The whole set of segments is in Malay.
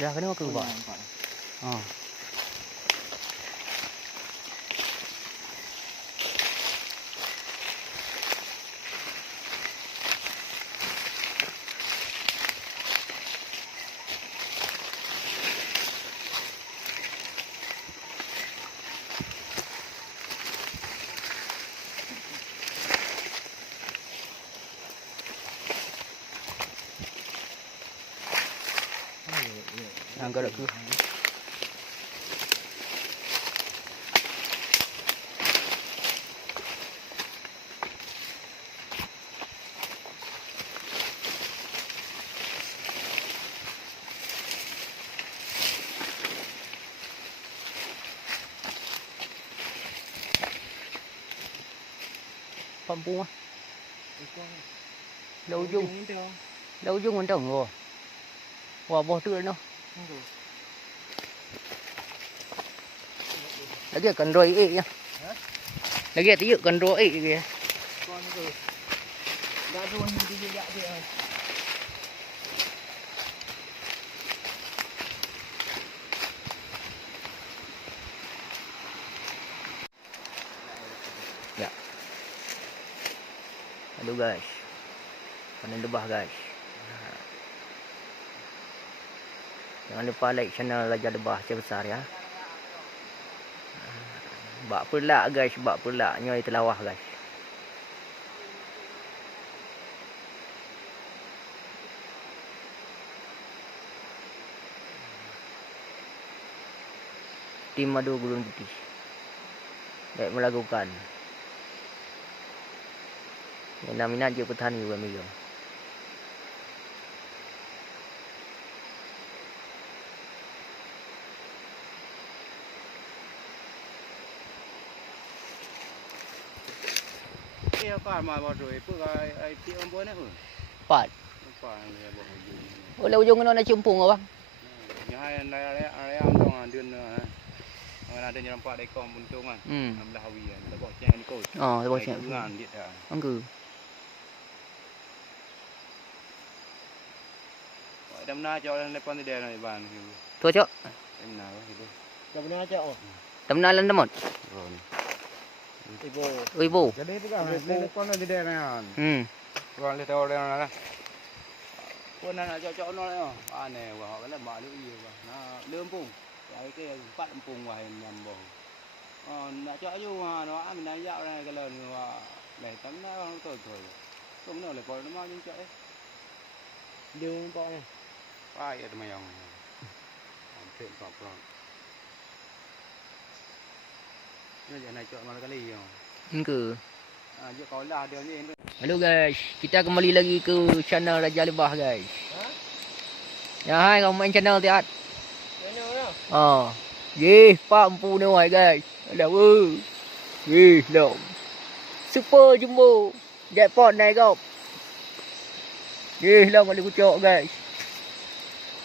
Ya, kena ke buat. Ha. Angkat aku. Kampung ah. Lâu dung. Lâu dung anh trồng rồi. Wow, bò tươi nó. Lagi cần roi nha. Lagi tí cần roi kìa. Con rồi. Đã roi đi dạ đi ơi. Ya. Aduh guys. Panen lebah guys. Jangan lupa like channel Raja Lebah Aceh Besar ya. Bak pula guys, bak pula nyoi telawah guys. Tim Madu Gurun Putih. Baik melakukan. Minat je petani buat megang. Kia cả mà vào rồi bữa ai kia ông bố này hử. Pat. Quả này bỏ Oh, Lâu dung nó chumpung apa? Như hai này am trong đường nữa. Là đường làm quả đây còn bún chung à. Làm đào vì nó bỏ che đi cột. Nó bỏ che. Ngàn điện à. Ông cứ. Đâm na cho lên con đèn này bàn. Thua chứ. Đâm na thì thôi. Đâm na cho. Tầm nay lên đó một. Rồi. Ibu. Jadi itu kan lên con này đèn này à. Còn lên đâu đây là. Con này cho nó đấy à. Này của họ cái là mở lưỡi gì mà nó lưỡi bùng. Cái phát bùng ngoài nhầm bùng. Còn đã cho vô nó mình đang dạo này cái lần mà để tấm nó không tồi rồi. Không nào lại còn nó mau như vậy. Lưỡi bong. Ai vậy mà dòng. Chuyện cọp rồi. Ini nak cuak malam kali yo. Ke. Dia kau lah dia ni. Hello guys, kita kembali lagi ke channel Raja Lebah guys. Ya hai kau main channel tiat. Channel đó. Ye, pampu ni wai guys. Ada wu. Ye, long. Super jumbo. Jackpot này kau. Ye, long ada kucok guys.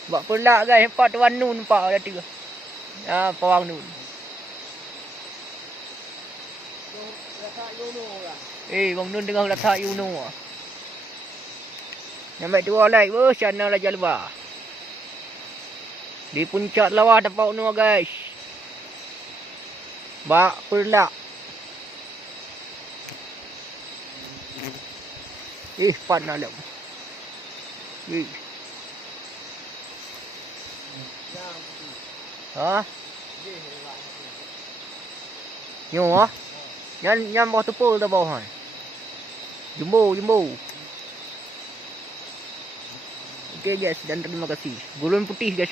Bak pula guys, empat tuan nun pak dah tiga. Ah, pawang nun. Bang Nun tengah letak Yuno. Nampak dua like channel Raja Lebah. Di puncak lawah tempat Yuno guys. Bak pula. Panas dah. Hả? Nhiều hả? Nhăn bò tupul ta bò hả? Jumbo. Oke guys, dan terima kasih. Gulung putih guys,